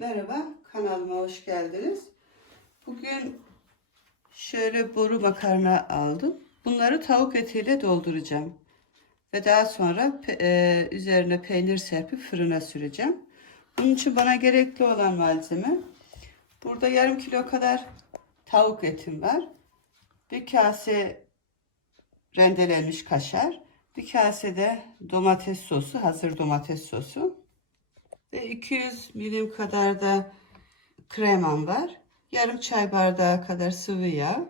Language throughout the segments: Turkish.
Merhaba, kanalıma hoş geldiniz. Bugün şöyle boru makarna aldım. Bunları tavuk etiyle dolduracağım. Ve daha sonra e, üzerine peynir serpip fırına süreceğim. Bunun için bana gerekli olan malzeme. Burada yarım kilo kadar tavuk etim var. Bir kase rendelenmiş kaşar. Bir kase de domates sosu, hazır domates sosu. Ve 200 milim kadar da kremam var. Yarım çay bardağı kadar sıvı yağ.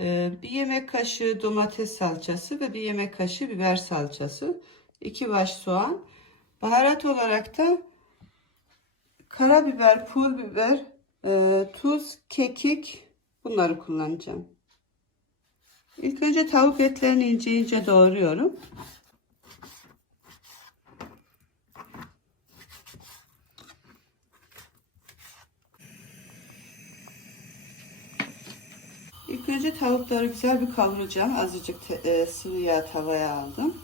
Ee, bir yemek kaşığı domates salçası ve bir yemek kaşığı biber salçası. iki baş soğan. Baharat olarak da karabiber, pul biber, e, tuz, kekik bunları kullanacağım. İlk önce tavuk etlerini ince ince doğruyorum. Önce tavukları güzel bir kavuracağım. Azıcık e, sıvı yağ tavaya aldım.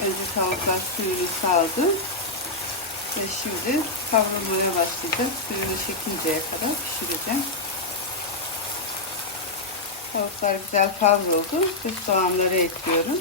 Önce tavuklar suyunu saldı. Ve şimdi kavrulmaya başlayacak. Suyunu çekinceye kadar pişireceğim. Tavuklar güzel kavruldu. Ve soğanları ekliyorum.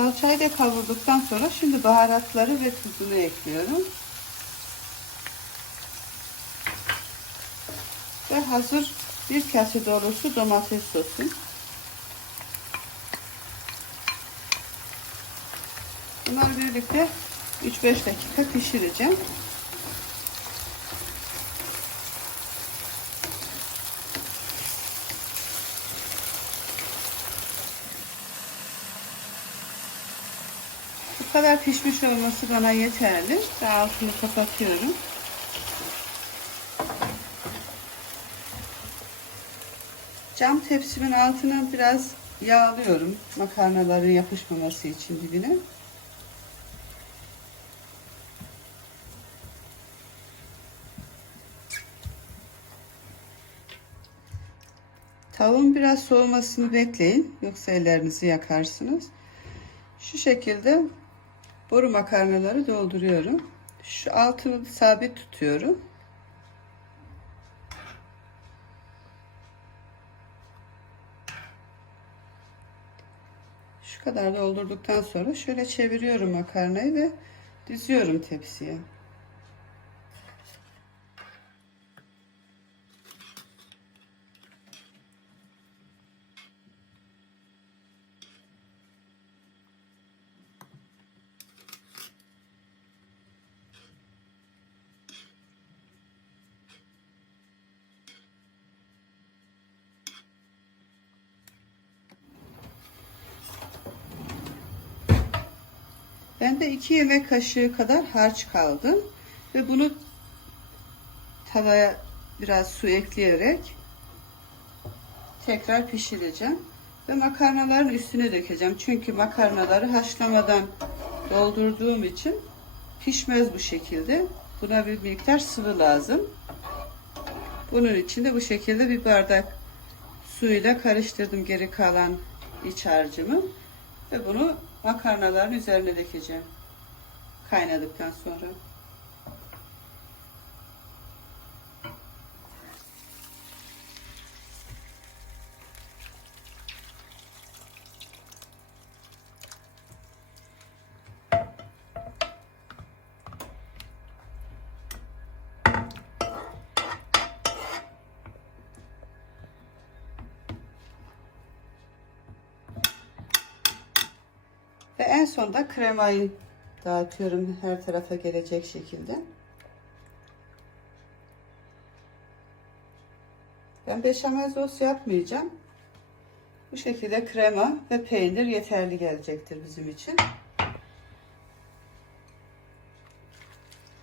Salçayı da kavurduktan sonra şimdi baharatları ve tuzunu ekliyorum. Ve hazır bir kase dolusu domates sosu. Bunları birlikte 3-5 dakika pişireceğim. Kadar pişmiş olması bana yeterli. Ve altını kapatıyorum. Cam tepsimin altını biraz yağlıyorum. Makarnaların yapışmaması için dibine. Tavuğun biraz soğumasını bekleyin. Yoksa ellerinizi yakarsınız. Şu şekilde boru makarnaları dolduruyorum. Şu altını sabit tutuyorum. Şu kadar doldurduktan sonra şöyle çeviriyorum makarnayı ve diziyorum tepsiye. Bende 2 yemek kaşığı kadar harç kaldı. Ve bunu tavaya biraz su ekleyerek tekrar pişireceğim. Ve makarnaların üstüne dökeceğim. Çünkü makarnaları haşlamadan doldurduğum için pişmez bu şekilde. Buna bir miktar sıvı lazım. Bunun için de bu şekilde bir bardak suyla karıştırdım geri kalan iç harcımı. Ve bunu makarnaların üzerine dökeceğim. Kaynadıktan sonra. En sonda kremayı Dağıtıyorum her tarafa gelecek şekilde. Ben beşamel sos yapmayacağım. Bu şekilde krema ve peynir yeterli gelecektir bizim için.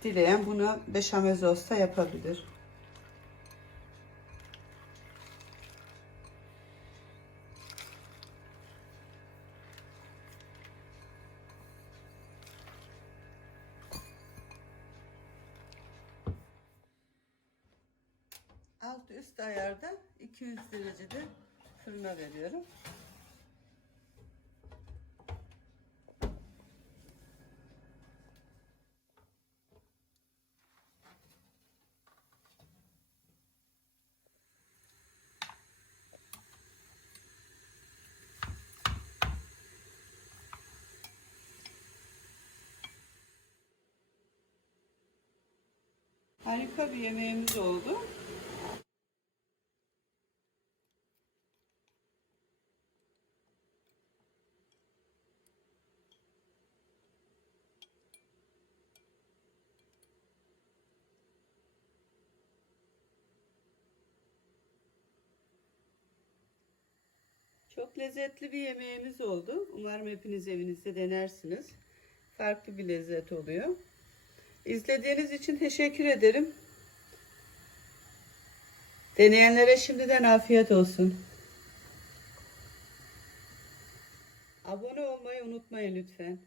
Dileyen bunu beşamel sosla yapabilir. Alt üst ayarda 200 derecede fırına veriyorum. Harika bir yemeğimiz oldu. Çok lezzetli bir yemeğimiz oldu. Umarım hepiniz evinizde denersiniz. Farklı bir lezzet oluyor. İzlediğiniz için teşekkür ederim. Deneyenlere şimdiden afiyet olsun. Abone olmayı unutmayın lütfen.